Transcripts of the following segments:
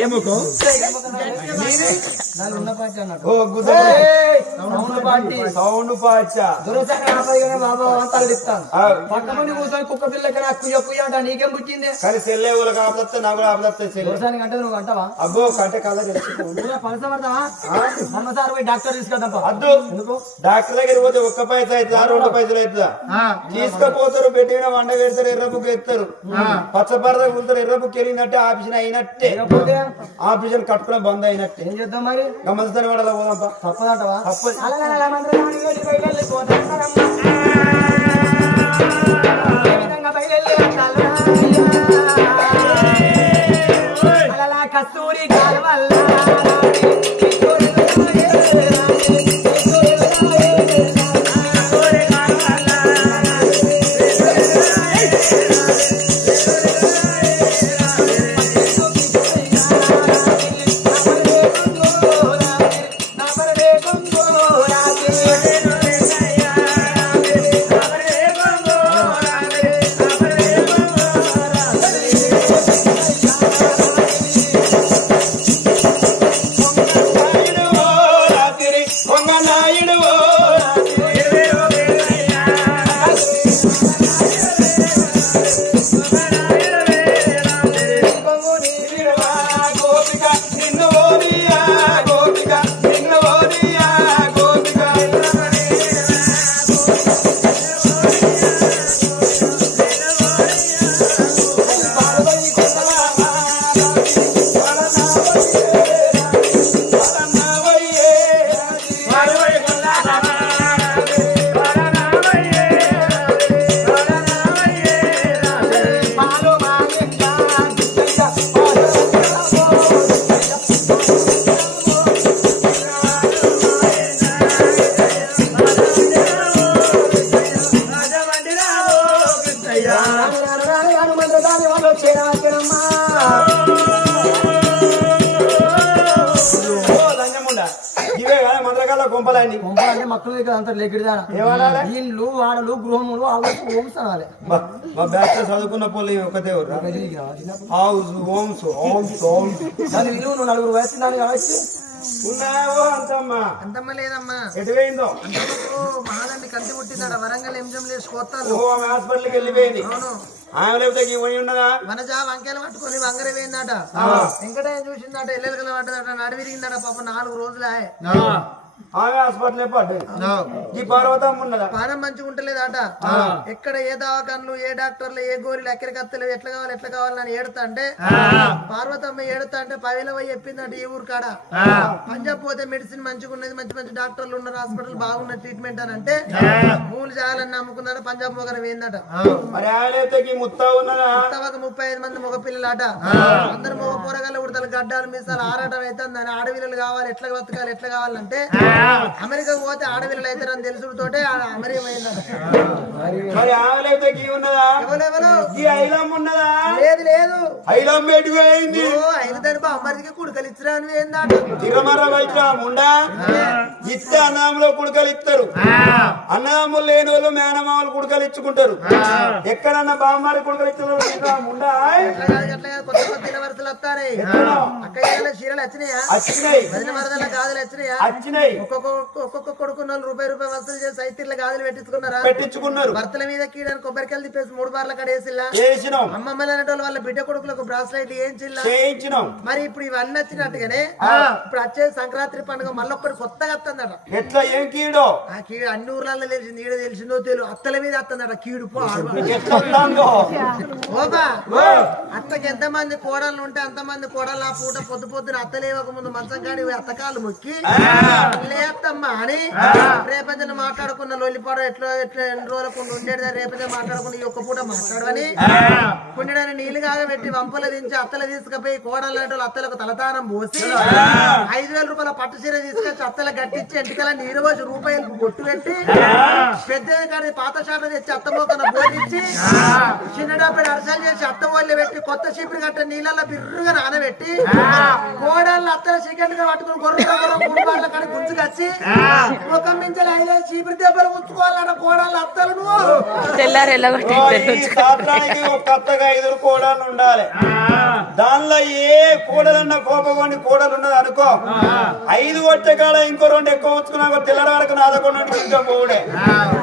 ఏ ముఖం ఓ గుద్ద party. Sound పాచ దురసారి ఆపై కానీ బాబా వంతలు ఇస్తాను ఆ, పక్క మంది కూర్చొని కుక్క పిల్ల కన్నా కుయ్య కుయ్య అంట నీకేం పుట్టింది? కానీ సెల్లే నాకు దురసానికి అంటే నువ్వు అంటావా? అబ్బో కంటే కళ్ళ తెలుసు అమ్మసారి పోయి డాక్టర్ అద్దు. డాక్టర్ దగ్గర పోతే ఒక్క పైసా అవుతుందా? రెండు పైసలు అవుతుందా? తీసుకపోతారు పెట్టిన వండ పెడతారు ఎర్ర బుక్ ఎత్తారు పచ్చ పరద కూలుతారు ఎర్ర బుక్ వెళ్ళినట్టే ఆపరేషన్ అయినట్టే. ఆపరేషన్ కట్టుకున్న బంద్ అయినట్టే. ఏం చేద్దాం మరి? గమనిస్తాను వాడలా పోదాంపా తప్పదంటవా? తప్పదు. la madre de la madre de la madre de la madre de la ఇవే కదా మంత్రకాల గుంపలన్నీ అంటే మక్కలు దగ్గర అంతా ఇల్లు వాడలు గృహములు అనాలి మా- బ్యాచ్లో చదువుకున్న పోలే ఒకతే ఊర్రా. హౌస్ హోమ్స్ హోమ్స్ హోమ్స్ విలువ నువ్వు నలుగురు వయసు దాన్ని కావచ్చు. ఉన్నావో అంతమ్మా? అంతమ్మ లేదమ్మా. ఎటు పోయిందో ఓ మహాదండి కంటి పుట్టిందట వరంగల్ ఎంజం లేసి ఆమె హాస్పిటల్కి వెళ్ళిపోయింది. అవును. ఆమె లేకపోతే పోయి ఉన్నదా? వనజ వంకాయలు పట్టుకొని వంగర పోయిందట వెంకటయ్య చూసిందట ఎల్లెలకల పడ్డదట నడి విరిగిందట పాప నాలుగు రోజులే ఆమె హాస్పిటల్ ఈ పర్వతం ఉన్నదా? పానం మంచిగా ఉంటలేదట. ఎక్కడ ఏ దవాఖాన్లు ఏ డాక్టర్లు ఏ గోళీలు ఎక్కడికి వస్తలేవు ఎట్లా కావాలి ఎట్లా కావాలని ఏడుతా అంటే పార్వతమ్మ ఏడుతా అంటే పవిల పోయి చెప్పిందట ఈ ఊరు కాడ. పంజాబ్ పోతే మెడిసిన్ మంచిగా ఉన్నది మంచి మంచి డాక్టర్లు ఉన్నారు హాస్పిటల్ బాగున్న ట్రీట్మెంట్ అని అంటే మూలు చేయాలని నమ్ముకున్నాడు పంజాబ్ మొగర వేయిందట మరి ఆమె లేకపోతే ఈ ముత్తా ఉన్నదా? ఒక ముప్పై ఐదు మంది మగ పిల్లలాట. అందరు మగ కూరగాయలు ఉడతలు గడ్డాలు మీసాలు ఆరాటం అవుతుంది ఆడపిల్లలు కావాలి ఎట్లా బతకాలి ఎట్లా కావాలంటే అమెరికా పోతే ఆడపిల్లలు అవుతారని తెలుసుతోటే అమెరికా పోయిందట మరి ఆమె లేకపోతే ఈ ఉన్నదా ఐలం ఉన్నదా? లేదు లేదు. ఐలం ఎటు పోయింది? ఓ ఐదు తరపు అమ్మరికి కుడుకలు ఇచ్చిరా అని తిరమర ఇస్తే అన్నదమ్ములో కుడుకలు ఇస్తారు అన్నదమ్ములు లేని వాళ్ళు మేనమామలు కుడుకలు ఇచ్చుకుంటారు. ఎక్కడన్నా బామ్మారి కుడుకలు కొత్త కొత్త ఇళ్ళ వరుసలు వస్తాయి అక్క వచ్చినాయా? వదిన వరదల గాజులు వచ్చినాయా? వచ్చినాయి. ఒక్కొక్క ఒక్కొక్క కొడుకు నాలుగు రూపాయి రూపాయి వసూలు చేసి ఐతిళ్ళ గాజులు పెట్టించుకున్నారా? పెట్టించుకున్నారు. భర్తల మీద కీడని కొబ్బరికాయలు తిప్పేసి మూడు బార్ల కడేసిల్లా? చేసినాం. అమ్మమ్మలు అనేటోళ్ళు వాళ్ళ బిడ్డ కొడుకులకు బ్రాస్లైట్ ఏం చిల్లా చేయించినాం. మరి ఇప్పుడు ఇవన్నీ వచ్చినట్టుగానే ఇప్పుడు వచ్చే సంక్రాంతి పండుగ మళ్ళొక్కటి కొత్తగా వస్తుందట. ఎట్లా? ఏం కీడో? ఆ కీడు అన్ని ఊర్లలో తెలిసింది. ఈడ తెలిసిందో తెలియదు. అత్తల మీద వస్తుందట కీడు. పో అత్తకి ఎంత మంది కోడళ్ళు ఉంటే అంత మంది కోడళ్ళు ఆ పూట పొద్దు పొద్దున అత్త లేవక ముందు మంచం కాడి అత్తకాలు మొక్కి లేత్తమ్మా అని రేపంజలు మాట్లాడుకున్న లొల్లిపాడు ఎట్లా ఎట్లా ఎన్ని రోజులకు ఉండేది రేపంజ మాట్లాడుకున్న ఈ ఒక్క పూట మాట్లాడవని కుండడానికి నీళ్ళు కాగా పెట్టి వంపలు దించి అత్తలు తీసుకుపోయి కోడలు లాంటి అత్తలకు తలతానం పోసి ఐదు వేల రూపాయల పట్టు చీర తీసుకొచ్చి అత్తలు గట్టించి ఎంటికల నీరు పోసి రూపాయలకు బొట్టు పెట్టి పెద్ద కాడి పాత షాట తెచ్చి అత్త మోకన బోధించి చిన్నడప్పుడు అరసలు చేసి అత్త వాళ్ళు పెట్టి కొత్త చీపురు గట్ట నీళ్ళల్లో బిర్రుగా నానబెట్టి కోడళ్ళు అత్తల చికెన్గా పట్టుకుని గొర్రె గొర్రె మూడు బాట్ల కాడ గుంజుకొచ్చి ముఖం మించలు ఐదు చీపురు దెబ్బలు ఉంచుకోవాలన్న కోడళ్ళు అత్తలు ఒక కొత్తగా ఐదుగురు కోడలు ఉండాలి. దానిలో ఏ కోడలన్న కోపకొని కోడలు ఉన్నది అనుకో. ఐదు వచ్చే కాడ ఇంకో రెండు ఎక్కువ ఉంచుకున్నా తెల్లర వరకు నాదకుండా ఇంకా పోవుడే.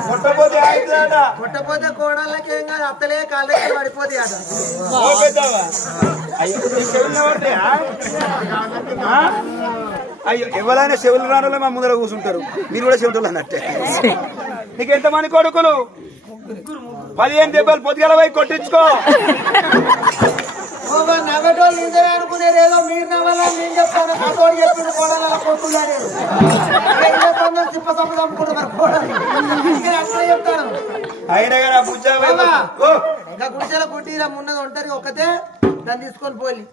కొట్టపోతే పుట్టపోతే కోడళ్ళకి ఏం కాదు అత్తలే కాళ్ళ అయ్యో. ఎవరైనా చెవులు రానులే మా ముందర కూర్చుంటారు. మీరు కూడా చెవులు అన్నట్టే. నీకు ఎంతమంది కొడుకులు? పదిహేను దెబ్బలు పొద్దుగల పోయి కొట్టించుకో. అయినా కానీ ఆ బుజ్జా ఇంకా గుడిసెల గుడ్డీలా ఉన్నది ఒంటరి ఒకతే దాన్ని తీసుకొని గుడి